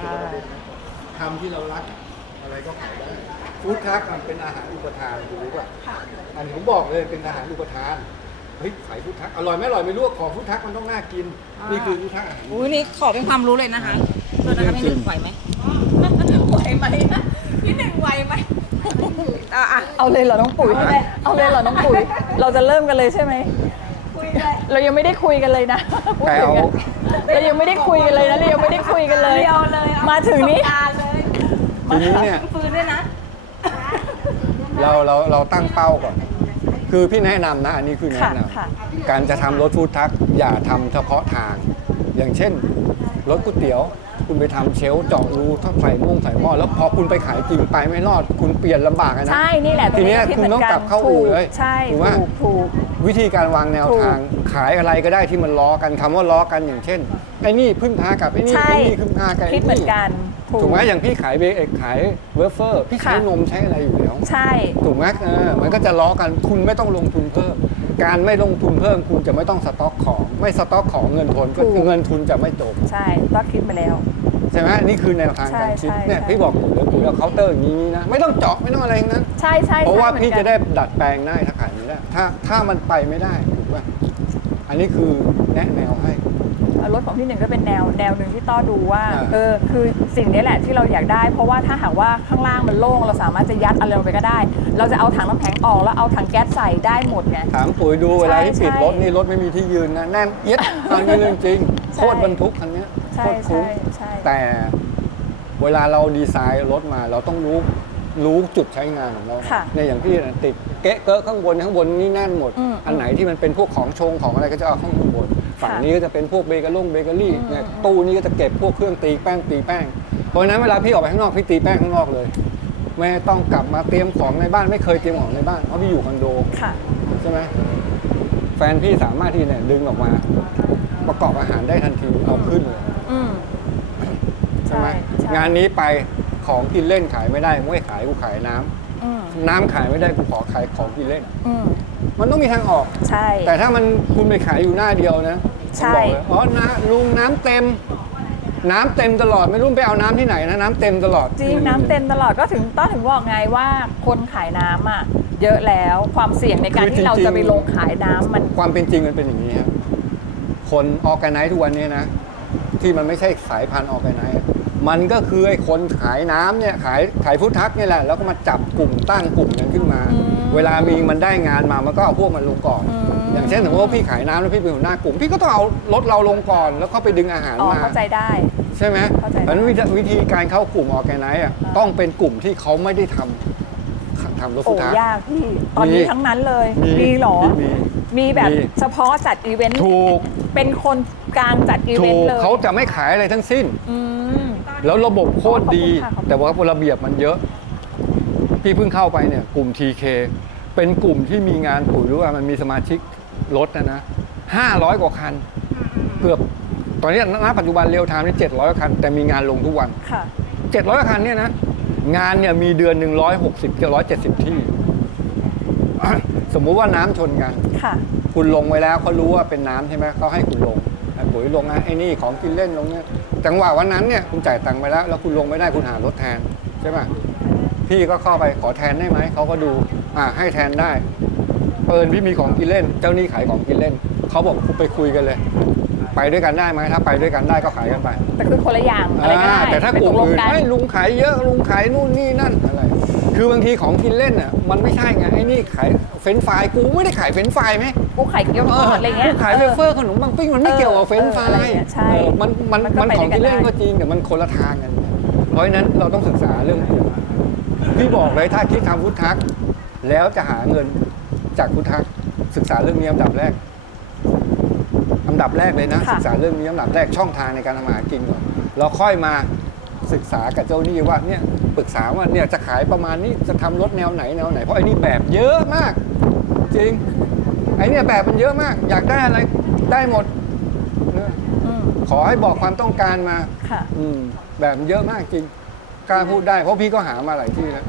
อ่าทำที่เรารักอะอะไรก็ขายได้ฟู้ดทรัคมันเป็นอาหารอุปทานคุณรู้ป่ะอันนี้ผมบอกเลยเป็นอาหารอุปทานเฮ้ยขายฟู้ดทรัคอร่อยไม่อร่อยไม่รู้อะของฟู้ดทรัคมันต้องน่ากินนี่คือฟู้ดทรัคอาหารอุ้ยนี่ขอเป็นความรู้เลยนะคะโทษนะคะพี่หนึ่งไหวไหมไหวไหมพี่หนึ่งไหวไหมอะอะเอาเลยเหรอน้องปุ๋ยเอาเลยเหรอน้องปุ๋ย เราจะเริ่มกันเลยใช่ไหมคุยเลยเรายังไม่ได้คุยกันเลยนะพูดแต่ถึเอางอะเรายังไม่ได้คุยกันเลย มาถึงนี้ตาเลยทีนี้เนี่ย ฟืนด้วยนะ เราเราเราตั้งเป้าก่อน คือพี่แนะนำนะ อันนี้คือแนะนค่ะค่ะำการจะทำรถฟู้ดทรัคอย่าทำเฉพาะทาง อย่างเช่นรถก๋วยเตี๋ยว คุณไปทำเชลฟ์เจาะรูทอดใส่ม่วงใส่หม้อแล้วพอคุณไปขายจริงไปไม่รอด คุณเปลี่ยนลำบากอะนะ ใช่ นี่แหละตรทีงเนี้นี้ยคิดคุณเหมืต้อองนกกัลันบเข้าอู่เลยใช่ถูกไหม ถูกถูก วิธีการวางแนวถูกทางขายอะไรก็ได้ที่มันล้อกันคำว่าล้อกันอย่างเช่นไอ้นี่พึ่งพากับไอ้นี่ใช่ไอ้นี่พึ่งพากับไอ้คิดเหมือนนี่กันถูกไหมอย่างพี่ขายเบเอกขายเวฟเฟอร์พี่ใช้ค่ะนมใช้อะไรอยู่แล้วใช่ถูกไหมเออมันก็จะล้อกันคุณไม่ต้องลงทุนเพิ่มการไม่ลงทุนเพิ่มคุณจะไม่ต้องสต็อกของ ไม่สต็อกของเงินทุนก็เงินทุนจะไม่จบใช่ก็คิดไปแล้ว ใช่ไหมนี่คือแนวทางการคิดใช่ใช่เนี่ยใช่พี่บอกผมเดี๋ยวปุ๋ยเอาเคาน์เตอร์อย่างนี้นะไม่ต้องเจาะไม่ต้องอะไรทั้งนั้น ใช่ใช่เพราะว่าใช่พี่หมืจะอนกันได้ดัดแปลงได้ถ้าขายไม่ได้ถ้าถ้ามันไปไม่ได้ถูกป่ะอันนี้คือแนะแนวให้ รถของพี่หนึ่งก็เป็นแนวแนวหนึ่งที่ต้อดูว่าอ่า เออคือสิ่งนี้แหละที่เราอยากได้ เพราะว่าถ้าหากว่าข้างล่างมันโล่งเราสามารถจะยัดอะไรลงไปก็ได้ เราจะเอาถังน้ำแข็งออกแล้วเอาถังแก๊สใส่ได้หมดไง ถามปุ๋ยดูเวลาที่ปิดใช่รถนี่รถไม่มีที่ยืนนะแน่นเอียดอันนี้เรื่องจริงใช่ โคตรบรรทุกคันเนี้ย ใช่โคตรคุ้มใช่ใช่แต่เวลาเราดีไซน์รถมาเราต้องรู้รู้จุดใช้งานของเราค่ะในยอย่างพี่นะติดเกะเกอะข้างบนข้างบนนี่แน่นหมดอืมอันไหนที่มันเป็นพวกของชงของอะไรก็จะเอาข้างบน ฝั่งนี้ก็จะเป็นพวกเบเกอรี่เบเกอรี่อืมเนี่ยตู้นี้ก็จะเก็บพวกเครื่องตีแป้งตีแป้ง เพราะฉะนั้นเวลาพี่ออกไปข้างนอกพี่ตีแป้งข้างนอกเลย ไม่ต้องกลับมาเตรียมของในบ้านไม่เคยเตรียมของในบ้านเพราะพี่อยู่คอนโดค่ะใช่ไหมแฟนพี่สามารถที่เนี่ยดึงออกมา ประกอบอาหารได้ทันทีเอาขึ้นเลยอืมใช่ไหมใช่ งานนี้ไปของกินเล่นขายไม่ได้ไม่ขายกูขายน้ำอืมน้ำขายไม่ได้กูขอขายของกินเล่น อืมมันต้องมีทางออก ใช่ แต่ถ้ามันคุณไปขายอยู่หน้าเดียวนะใช่ผมบอกเลยอ๋อน้าลุงน้ำเต็ม น้ำเต็มตลอดไม่รู้ไปเอาน้ำที่ไหนนะน้ำเต็มตลอด จริงน้ำเต็มตลอดก็ถึงต้อถึงบอกไงว่าคนขายน้ำอะเยอะแล้วความเสี่ยงในการที่เราจะไปลงขายน้ำมัน ความเป็นจริงมันเป็นอย่างนี้ครับ คนออแกไนซ์ทุกวันนี้นะ ที่มันไม่ใช่สายพันธุ์ออแกไนซ์ มันก็คือไอ้คนขายน้ำเนี่ยขายขายพุทธักเนี่ยแหละแล้วก็มาจับกลุ่มตั้งกลุ่มกันขึ้นมาอืมเวลามีมันได้งานมามันก็เอาพวกมันลงก่อนอืมอย่างเช่นสมมติว่าพี่ขายน้ำแล้วพี่เป็นหัวหน้ากลุ่ม พี่ก็ต้องเอารถเราลงก่อน แล้วก็ไปดึงอาหารอ๋อมา เข้าใจได้ ใช่ไหมเข้าใจ เพราะฉะนั้นวิธีวิธีการเข้ากลุ่มออแกไนซ์อะอ่าต้องเป็นกลุ่มที่เขาไม่ได้ทำทำรถโอ้พุทธัก ยากพี่ ตอนนี้มีทั้งนั้นเลยมีมีเหรอ มีมีแบบมี เฉพาะจัดอีเวนต์ ถูกเป็นคนกลางจัดอีเวถูนต์กเลยเขาจะไม่ขายอะไรทั้งสิ้น อืม แล้วระบบโคตรดีขอบคุณค่ะขอบคุณแต่ว่าระเบียบมันเยอะ พี่เพิ่งเข้าไปเนี่ยกลุ่ม TK เป็นกลุ่มที่มีงานปุ๋ยรู้ว่ามันมีสมาชิกรถนะนะห้าร้อยกว่าคัน เกือบตอนนี้ณปัจจุบันเรียวไทม์นี่เจ็ดร้อยคัน แต่มีงานลงทุกวันค่ะเจ็ดร้อยคันเนี่ยนะ งานเนี่ยมีเดือนหนึ่งร้อยหกสิบร้อยเจ็ดสิบที่ สมมุติว่าน้ำชนกันค่ะคุณลงไว้แล้วเขารู้ว่าเป็นน้ำใช่ไหมเขาให้คุณลงไอ้ปุ๋ยลงนะไอ้นี่ของกินเล่นลงเนี่ย จังหวะวันนั้นเนี่ยคุณจ่ายตังค์ไปแล้ว แล้วคุณลงไม่ได้คุณหารถแทนใช่ป่ะพี่ก็เข้าไปขอแทนได้ไหมเขาก็ดูอ่าให้แทนได้เปิดพี่มีของกินเล่น เจ้าหนี้ขายของกินเล่นเขาบอกคุณไปคุยกันเลย ไปด้วยกันได้ไหมถ้าไปด้วยกันได้ก็ขายกันไปแต่คือคนละอย่างอะไรก็ได้อ่าแต่ถ้ากลุ่มไปตอื่นกันไม่ลุงขายเยอะลุงขายนู่นนี่นั่นอะไร คือบางทีของกินเล่นอะมันไม่ใช่ไงไอ้นี่ขาย เฟรนช์ฟรายกูไม่ได้ขายเฟรนช์ฟรายไหมกูไข่เกี๊ยวทอดอะไรเงี้ยขายเวเฟอร์ขนมปังปิ้งมันไม่เกี่ยวกับเฟรนช์ฟราเอออะไรยเงี้ยใช่เออมันมันมันก็มันไปของด้วยกันกินเล่นได้ ก็จริงแต่มันคนละทางกัน เพราะฉะนั้นเราต้องศึกษาเรื่องกลุ่มพี่บอกเลยถ้าคิดทำพุทธัก แล้วจะหาเงินจากพุทธัก ศึกษาเรื่องนี้อันดับแรกอันดับแรกเลยนะ ค่ะ ศึกษาเรื่องนี้อันดับแรกช่องทางในการทำมาหากินก่อนเราค่อยมาศึกษากับเจ้าหนี้ว่าเนี่ย ปรึกษาว่าเนี่ยจะขายประมาณนี้จะทำรถแนวไหนแนวไหนเพราะไอ้นี่แบบเยอะมาก จริง ไอ้เนี่ยแบบมันเยอะมาก อยากได้อะไรได้หมดเนี่ยอืมขอให้บอกความต้องการมาค่ะอืมแบบมันเยอะมากจริงกล้าพูดได้ เพราะพี่ก็หามาหลายที่แล้ว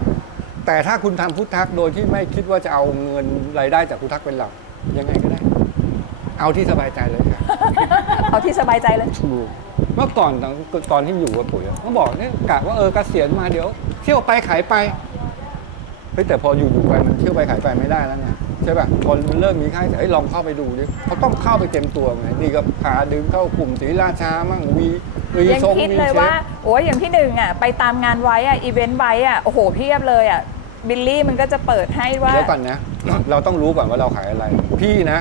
แต่ถ้าคุณทำพุทธักโดยที่ไม่คิดว่าจะเอาเงินรายได้จากพุทธักเป็นหลักยังไงก็ได้ เอาที่สบายใจเลยค่ะ เอาที่สบายใจเลยถูก เมื่อก่อนตอนตอนที่อยู่กับปุ๋ยอะเขาบอกเนี่ยกะว่าเออเกษียณมาเดี๋ยว เที่ยวไปขายไปเฮ้ยแต่พออยู่อยู่ไปมันเที่ยวไปขายไปไม่ได้แล้วไงใช่ป่ะคนมันเริ่มมีค่าใช้จ่ายเฮ้ยลองเข้าไปดูดิเขาต้องเข้าไปเต็มตัวไงนี่ก็พาดึงเข้ากลุ่มศรีราชามั่งวีวียังทรงคิดวีเลยเชว่าฟ โอ้ยอย่างที่หนึ่งอะไปตามงานไว้อะอีเวนต์ไว้อะโอ้โหเพียบเลยอะบิลลี่มันก็จะเปิดให้ว่า เดี๋ยวก่อนนะ เราต้องรู้ก่อนว่าเราขายอะไร พี่นะ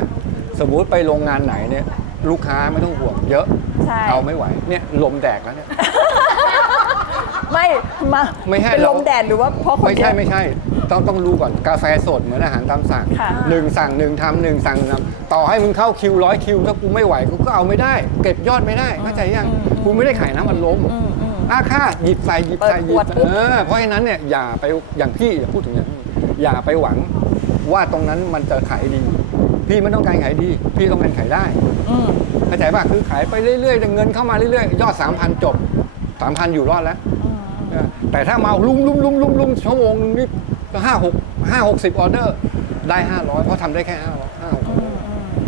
สมมุติไปโรงงานไหนเนี่ย ลูกค้าไม่ต้องห่วงเยอะ ใช่ เอาไม่ไหวเนี่ยลมแดกแล้วเนี่ย ไม่มาไม่ให้เป็นลเรามแดดหรือว่าเพราะคนไม่เยใช่อะ ไม่ใช่ ต้องต้องรู้ก่อนกาแฟสดเหมือนอาหารตามสั่งค่ะ หนึ่งสั่งหนึ่งทำหนึ่งสั่งหนึ่งทำต่อให้มึงเข้าคิวร้อยคิวถ้ากูไม่ไหวกูก็เอาไม่ได้ เก็บยอดไม่ได้เข้าใจยังกูไม่ได้ขายน้ำมันล้มอืมอืมอาค่าหยิบใส่หยิบใส่หยิบเปิดขวดปุ๊บเออเพราะฉะนั้นเนี่ยอย่าไปอย่างพี่อย่าพูดถึงอย่างพี่อย่าไปหวังว่าตรงนั้นมันจะขายดี พี่ไม่ต้องการขายดี พี่ต้องการขายได้ อืม เข้าใจป่ะคือขายไปเรื่อยๆเงินเข้ามาเรื่อยๆยอด 3,000 จบ 3,000 อยู่รอดแล้ว แต่ถ้ามาลุ่มลุ่มลุ่มลุ่มลุ่มชั่วโมงนึงนี่ห้าหกห้าหกสิบออเดอร์ได้ 500 เพราะทำได้แค่ห้าร้อยห้าหก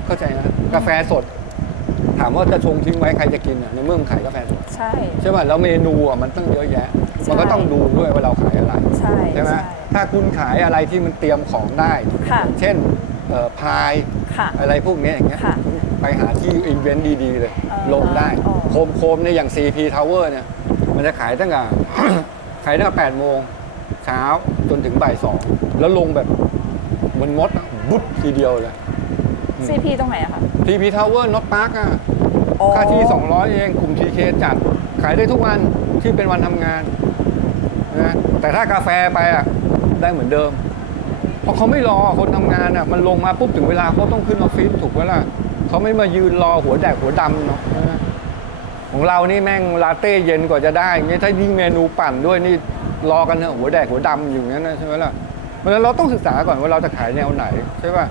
เข้าใจนะกาแฟสด ถามว่าจะชงทิ้งไว้ใครจะกินอะในเมื่อมันขายกาแฟสดใช่ใช่ป่ะแล้วเมนูอะมันต้องเยอะแยะ มันก็ต้องดูด้วยว่าเราขายอะไรใช่ใช่ไหมถ้าคุณขายอะไรที่มันเตรียมของได้ค่ะเช่นเอ่อพายค่ะอะไรพวกเนี้ยอย่างเงี้ยค่ะ ไปหาที่อีเวนต์ดีๆเลยเออลงได้อ๋อโคมโคมในยอย่าง CP Tower เนี่ย มันจะขายตั้งแต่ขายตั้งแต่8โมงเช้าจนถึงบ่ายสองแล้วลงแบบเหมือนมดอะบุดทีเดียวเลยซีพีตรงไหนอะคะ CP Tower น o ตพาร์กอะอ๋อค่าที่ 200 เองกลุ่ม TK จัด ขายได้ทุกวันที่เป็นวันทำงานนะแต่ถ้ากาแฟไปอะได้เหมือนเดิมเพราะเขาไม่รอคนทำงานอะมันลงมาปุ๊บถึงเวลาเขาต้องขึ้นออฟฟิศถูกไหมล่ะ เขาไม่มายืนรอหัวแดกหัวดำเนาะนะของเรานี่แม่งลาเต้เย็นกว่าจะได้เงี้ยถ้ายิ่งเมนูปั่นด้วยนี่รอกันเถอะหัวแดกหัวดำอยู่งั้นนะใช่ไหมล่ะเพราะฉะนั้นเราต้องศึกษาก่อนว่าเราจะขายแนวไหนใช่ป่ะ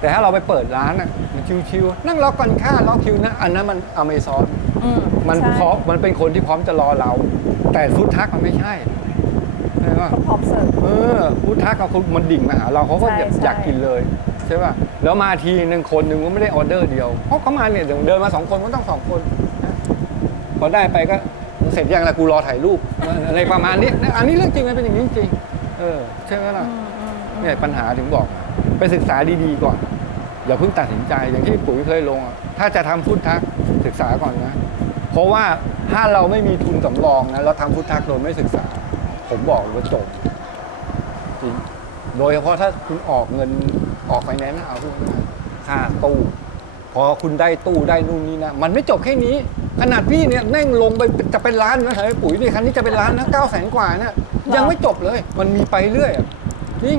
แต่ถ้าเราไปเปิดร้านอะมันชิวๆนั่งรอก่อนค่ารอคิวนะอันนั้นมันอเมซอนอืมมันใช่พร้อมมันเป็นคนที่พร้อมจะรอเรา แต่ฟู้ดทักมันไม่ใช่ใช่ป่ะเขาพร้อมเสิร์ฟเออฟู้ดทักเขามันดิ่งมาหาเราเขาก็ใช่อยากใช่อยากกินเลย ใช่ป่ะแล้วมาทีหนึ่งคนหนึ่งก็ไม่ได้ออเดอร์เดียวเพราะเขามาเนี่ยเดี๋ยวเดินมาสองคนก็ต้องสองคนนะพอได้ไปก็เสร็จยังละกูรอถ่ายรูปอะไรประมาณนี้นะอันนี้เรื่องจริงมันเป็นอย่างนี้จริงๆเออใช่ไหมล่ะเนี่ยปัญหาถึงบอกไปศึกษาดีๆก่อนอย่าเพิ่งตัดสินใจอย่างที่ปุ๋ยเคยลงอะถ้าจะทำฟู้ดทักศึกษาก่อนนะ เพราะว่าถ้าเราไม่มีทุนสำรองนะเราทำฟู้ดทักโดยไม่ศึกษา ผมบอกเลยว่าจบจริงโดยเฉพาะถ้าคุณออกเงิน ออกไฟแนนซ์เอาพวกนี้ค่าตู้พอคุณได้ตู้ได้นู่นนี่นะ มันไม่จบแค่นี้ ขนาดพี่เนี่ยแม่งลงไปจะเป็นล้านนะไอ้ปุ๋ยนี่คันนี้จะเป็นล้านนะเก้าแสนกว่าเนี่ยยังไม่จบเลย มันมีไปเรื่อยอะจริง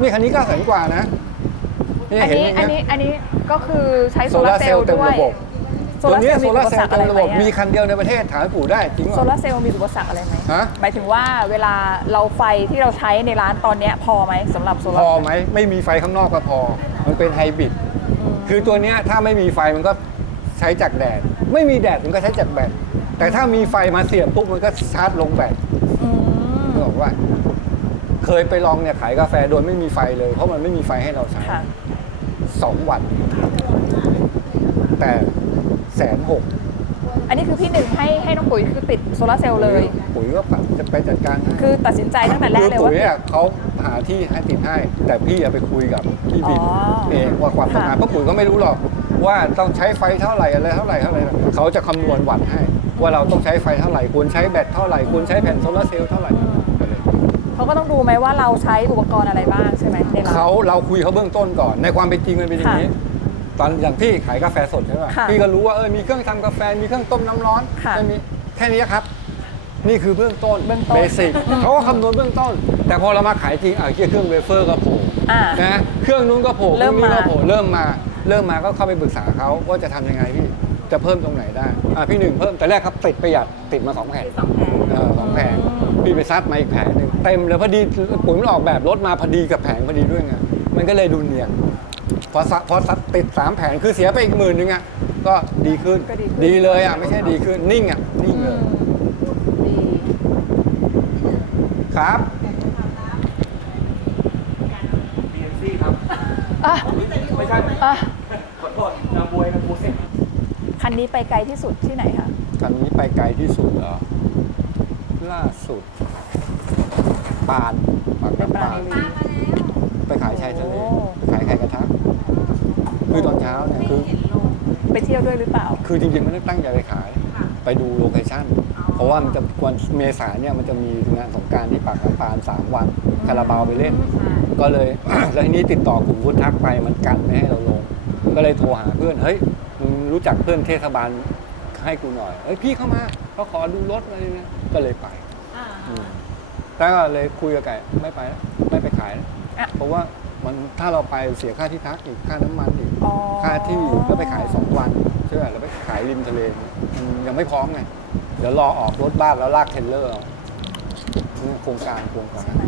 นี่คันนี้เก้าแสนกว่านะนี่อันเห็นนี้อย่างอันเงี้ยนี้อันนี้ก็คือใช้โซโซลาลาร์ร์เซเซลลล์ล์เต็มด้วย ระบบโซ ตัวลาร์เซเนี้ลยล์โซมีลาอุร์ปเซลสรล์รคเต็อะไรมไหมระบบอะมีคันเดียวในประเทศถ่ายปลูกได้จริงเหรโซอลาร์เซลล์มีอุปสรรคอะไรไหมฮะ หมายถึงว่าเวลาเราไฟที่เราใช้ในร้านตอนเนี้ยพอไหมสำหรับโซพลาร์อเซลล์ไหมไม่มีไฟข้างนอกก็พอ มันเป็นไฮบริดคือตัวเนี้ยถ้าไม่มีไฟมันก็ใช้จากแดด ไม่มีแดดมันก็ใช้จากแบตแต่ถ้ามีไฟมาเสียบปุ๊บมันก็ชาร์จลงแบตอืมนึกออกว่า เคยไปลองเนี่ยขายกาแฟโดยไม่มีไฟเลย เพราะมันไม่มีไฟให้เราใช้ค่ะ สองวัน แต่ แสนหกอันนี้คือพี่หนึ่งให้ให้น้องปุ๋ยคือติดโซลาร์เซลล์เลย ปุ๋ยก็ปรับจะไปจัดการให้คือตัดสินใจตั้งแต่แรคืกอเลยปุ๋ว่ายอะเขาหาที่ให้ติดให้ แต่พี่อะไปคุยกับพี่บินอ๋อ เองว่าความต้องการค่ะเพราะปุ๋ยก็ไม่รู้หรอกว่าต้องใช้ไฟเท่าไหร่อะไรเท่าไหร่เท่าไหร่เขาจะคำนวณวัตต์ให้ ว่าเราต้องใช้ไฟเท่าไหร่ควรใช้แบตเท่าไหร่ควรใช้แผ่นโซลาร์เซลล์เท่าไหร่อะไรเขาก็ต้องดูไหมว่าเราใช้อุปกรณ์อะไรบ้างใช่ไหมในร้าน เขาเราคุยเขาเบื้องต้นก่อน ในความเป็นจริงมันเป็นอย่างนี้ ตอนอย่างพี่ขายกาแฟสดใช่ป่ะค่ะพี่ก็รู้ว่าเออมีเครื่องทำกาแฟมีเครื่องต้มน้ำร้อนค่ะไม่มีแค่นี้ครับ นี่คือเบื้องต้นเบื้องต้นเบสิกเขาก็คำนวณเบื้องต้น แต่พอเรามาขายจริงอะเครื่องเวเฟอร์ก็โผล่อ่านะเครื่องนู้นก็โผล่เริ่มเครื่องนี้ก็มา โผล่เริ่มมา เริ่มมาก็เข้าไปปรึกษาเขาว่าจะทำยังไงพี่จะเพิ่มตรงไหนได้อะพี่หนึ่งเพิ่มแต่แรกครับติดประหยัดติดมาสองแผงสองแผง เออสองแผงพี่ไปซัดมาอีกแผงหนึ่งเต็มเลยพอดีปุ๋ยมันออกแบบรถมาพอดีกับแผงพอดีด้วยไงมันก็เลยดูเนียนพ อซัดพอซัดติดสามแผงคือเสียไปอีกหมื่นนึงอะก็ดีขึ้นก็ดีขึ้นดีเลยอะไม่ใช่ดีขึ้นนิ่งอะนิ่งอืเลยมดีครับ BNC ครับ อะไม่ใช่ อะขอโทษนาบวยนาบวยค่ะคันนี้ไปไกลที่สุดที่ไหนคะ คันนี้ไปไกลที่สุดเหรอ ล่าสุด ปานปากเป็นน้ำปลาปานในตามมาแล้วไปขายชายทะเลโอ้ไปขายไข่กระทะ คือตอนเช้าเนี่ยไม่คือเห็นลงไปเที่ยวด้วยหรือเปล่า คือจริงๆไม่ได้ตั้งใจไปขายค่ะไปดูโลเคชั่นอ๋อเพราะว่ามันจะวันเมษาเนี่ยมันจะมีงานสงกรารที่ปากน้ำปานสามวันคาราบาวไปเล่นใช่ก็เลยแล้วทีนี้ติดต่อกลุ่มพุทธักไปมันกันไม่ให้เราลง ก็เลยโทรหาเพื่อนเฮ้ยมึงรู้จักเพื่อนเทศบาลให้กูหน่อยเฮ้ยพี่เข้ามาเขาขอดูรถอะไรเนี่ยก็เลยไปอ่าอืมแล้วก็เลยคุยกับไก่ไม่ไปแล้วไม่ไปขายแล้วอะเพราะว่า มันถ้าเราไปเสียค่าที่พักอีกค่าน้ำมันอีก อ๋อ ค่าที่แล้วไปขายสองวันใช่ไหมแล้วไปขายริมทะเลมันยังไม่พร้อมไง เดี๋ยวรอออกรถบ้านแล้วลากเทรลเลอร์เอานี่โครงการโครงการใช่ไหม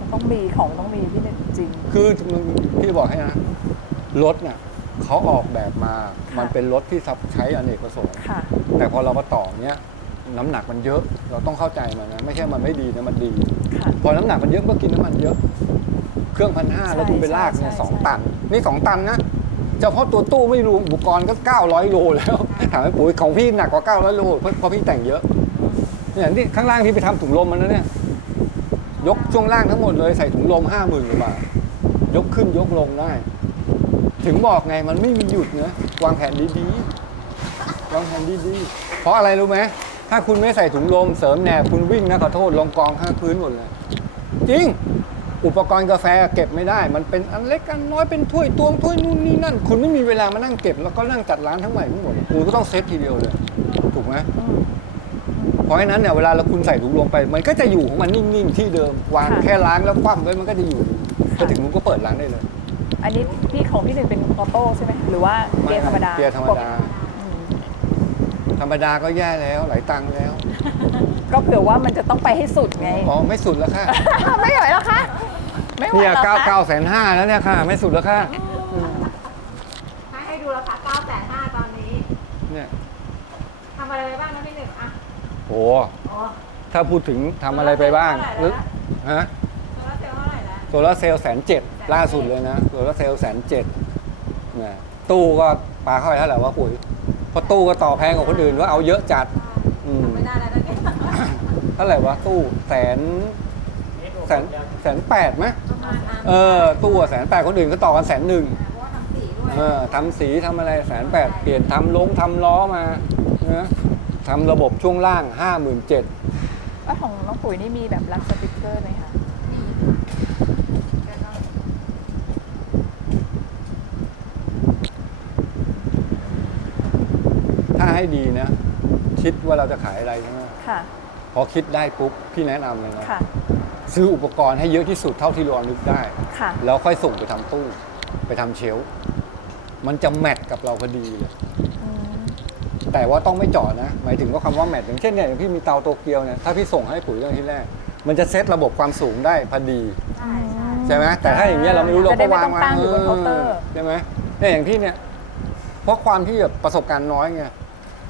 มันต้องมีของต้องมีพี่เนี่ยจริง คือพี่บอกให้นะ รถเนี่ยเขาออกแบบมาค่ะมันเป็นรถที่ใช้อเนกประสงค์ ค่ะ แต่พอเรามาต่อเนี้ย น้ำหนักมันเยอะ เราต้องเข้าใจมันนะ ไม่ใช่มันไม่ดีนะมันดี ค่ะ พอน้ำหนักมันเยอะก็กินน้ำมันเยอะ เครื่องพันห้าใช่แล้วคุณไปลากเนี่ยใช่สองใช่ ตัน นี่สองตันนะเฉพาะตัวตู้ไม่รวมอุปกรณ์ก็900โลแล้วถามให้ปุ๋ยของพี่หนักกว่า900โลเพราะเพราะพี่แต่งเยอะเนี่ยที่ข้างล่างพี่ไปทำถุงลมมันนะเนี่ยยกช่วงล่างทั้งหมดเลยใส่ถุงลมห้าหมื่นกว่าบาทยกขึ้นยกลงได้ ถึงบอกไงมันไม่มีหยุดนะวางแผนดีๆวางแผนดีๆเพราะอะไรรู้ไหม ถ้าคุณไม่ใส่ถุงลมเสริมแหนบคุณวิ่งนะขอโทษลงกองข้างพื้นหมดเลย จริง อุปกรณ์กาแฟเก็บไม่ได้ มันเป็นอันเล็กอันน้อยเป็นถ้วยตวงถ้วยนู่นนี่นั่น คุณไม่มีเวลามานั่งเก็บ แล้วก็นั่งจัดร้านทั้งใหม่ทั้งหมดคุณก็ต้องเซตทีเดียวเลยถูกไหมอืมเพราะฉะนั้นเนี่ยเวลาเราคุณใส่ถุงลมไป มันก็จะอยู่ของมันนิ่งๆที่เดิมวางค่ะแค่ล้างแล้วคว่ำไว้มันก็จะอยู่พอถึงคุณก็เปิดร้านได้เลย อันนี้พี่ของพี่หนึ่งเป็นออโต้ใช่ไหมหรือว่าเกียร์ธรรมดาเกียร์ธรรมดาอืม ธรรมดาก็แย่แล้วหลายตังค์แล้วก็เผื่อว่ามันจะต้องไปให้สุดไง อ๋อไม่สุดแล้วค่ะ ไม่ไหวแล้วคะไม่ไหวเนี่ยแล้วเก้าคะเก้าแสนห้าแล้วเนี่ยค่ะ ไม่สุดแล้วค่ะให้ให้ดูราคา9แสนห้าตอนนี้เนี่ยทำอะไรไปบ้างนะพี่หนึ่งอะโอ้อ๋อถ้าพูดถึงทำอะไรไปบ้างเท่าไหร่แล้วฮะโซลาร์เซลล์เท่าไหร่แล้วโซลาร์เซลล์แสนเจ็ดล่าสุดเลยนะโซลาร์เซลล์แสนเจ็ดเนี่ยตู้ก็ปาเข้าไปเท่าไหร่วะปุ๋ยเพราะตู้ก็ต่อแพงกว่าคนอื่นว่าเอาเยอะจัดอืมไม่ได้แล้วนะเนี่ยเท่าไหร่วะตู้แสนแสนแสนแปดไหมประมาณนั้นเออตู้แสนแปดคนอื่นก็ต่อกันแสนหนึ่ง เพราะว่าทำสีด้วย เออทำสีทำอะไรแสนแปดเปลี่ยนทำลงทำล้อมานะทำระบบช่วงล่างห้าหมื่นเจ็ดแล้วของน้องปุ๋ยนี่มีแบบรักสติกเกอร์ไหมคะ ให้ดีนะ คิดว่าเราจะขายอะไรใช่ไหมค่ะ พอคิดได้ปุ๊บพี่แนะนำเลยนะค่ะ ซื้ออุปกรณ์ให้เยอะที่สุดเท่าที่เรานึกได้ ค่ะ แล้วค่อยส่งไปทำตู้ไปทำเชลฟ์มันจะแมทกับเราพอดีเลย อืม แต่ว่าต้องไม่เจาะนะ หมายถึงว่าคำว่าแมทอย่างเช่นเนี่ยอย่างพี่มีเตาโตเกียวเนี่ยถ้าพี่ส่งให้ปุ๋ยเรื่องที่แรก มันจะเซตระบบความสูงได้พอดี ใช่ใช่ ใช่ไหมแต่ถ้าอย่างเงี้ยเราไม่รู้เราจะได้ก็ไม่วางต้องตั้งอยู่บนเคาน์เตอร์ ใช่ไหมเนี่ยอย่างพี่เนี่ยเพราะความที่แบบประสบการณ์น้อยไง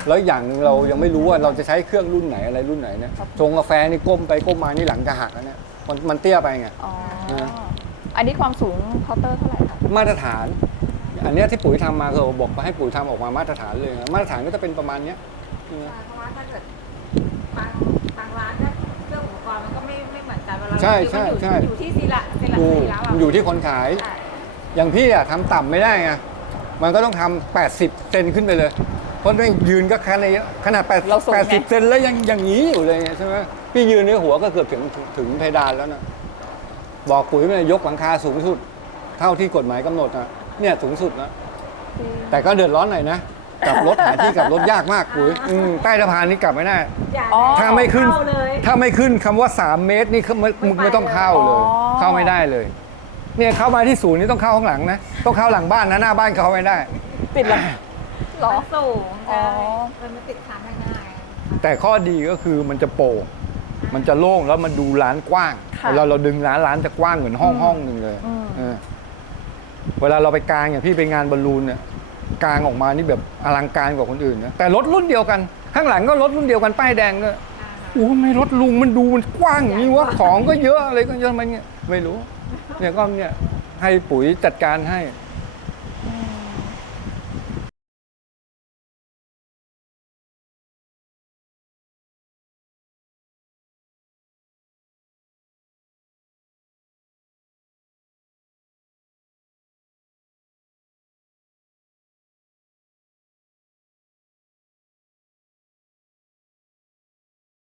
แล้วอย่างเรายังไม่รู้ว่าเราจะใช้เครื่องรุ่นไหนอะไรรุ่นไหนเนี่ยชงกาแฟนี่ก้มไปก้มมานี่หลังจะหักแล้วเนี่ยมันมันเตี้ยไปไง อ๋อ นะ อันนี้ความสูงเคาน์เตอร์เท่าไหร่คะมาตรฐาน อันเนี้ยที่ปุ๋ยทำมาคือบอกให้ปุ๋ยทำออกมามาตรฐานเลยนะมาตรฐานก็จะเป็นประมาณเนี้ยใช่เพราะว่าถ้าเกิดบางบางร้านเนี่ยเครื่องอุปกรณ์มันก็ไม่ไม่เหมือนกันเวลาเราใช่ซื้อมันใช่อยู่ใช่ อยู่ที่ศิละศิละถูกศิละมันอยู่ที่คนขายใช่อย่างพี่อะทำต่ำไม่ได้ไงมันก็ต้องทำ80เซนขึ้นไปเลย เพราะต้องยืนก็ขนาดขนาดเราสูงไง8 80เซนแล้วยังอย่างนี้อยู่เลยไงใช่ไหมพี่ยืนในหัวก็เกือบถึงถึงถึงเพดานแล้วนะบอกปุ๋ยมันยกหลังคาสูงสุด เท่าที่กฎหมายกำหนดนะเนี่ยสูงสุดนะแต่ก็เดือดร้อนหน่อยนะกลับรถหาที่กลับรถยากมากปุ๋ยอืมใต้สะพานนี่กลับไม่ได้ อย่าอ๋อ ถ้าไม่ขึ้น เข้าเลย ถ้าไม่ขึ้นคำว่า 3 เมตรนี่คือไม่มึงไม่ต้องเข้าเลยอ๋อ เข้าไม่ได้เลย เนี่ยเข้ามาที่ศูนย์นี่ต้องเข้าข้างหลังนะ ต้องเข้าหลังบ้านนะหน้าบ้านเข้าไม่ได้ ติดเหรอ หรอ มันสูงอ๋อใช่มันมาติดค้างง่ายๆแต่ข้อดีก็คือมันจะโปร่งมันจะโล่งแล้วมันดูร้านกว้างค่ะเวลาเราดึงร้านร้านจะกว้างเหมือนห้องห้องหนึ่งเลยอืม เออเวลาเราไปกลางอย่างพี่ไปงานบอลลูนเนี่ยกลางออกมานี่แบบอลังการกว่าคนอื่นนะแต่รถรุ่นเดียวกัน ข้างหลังก็รถรุ่นเดียวกันป้ายแดงด้วยโอ้ไม่รถลุงมันดูมันกว้างอย่างนี้วะของก็เยอะอะไรก็เยอะมันเนี่ยไม่รู้เนี่ยก็เนี่ยให้ปุ๋ยจัดการให้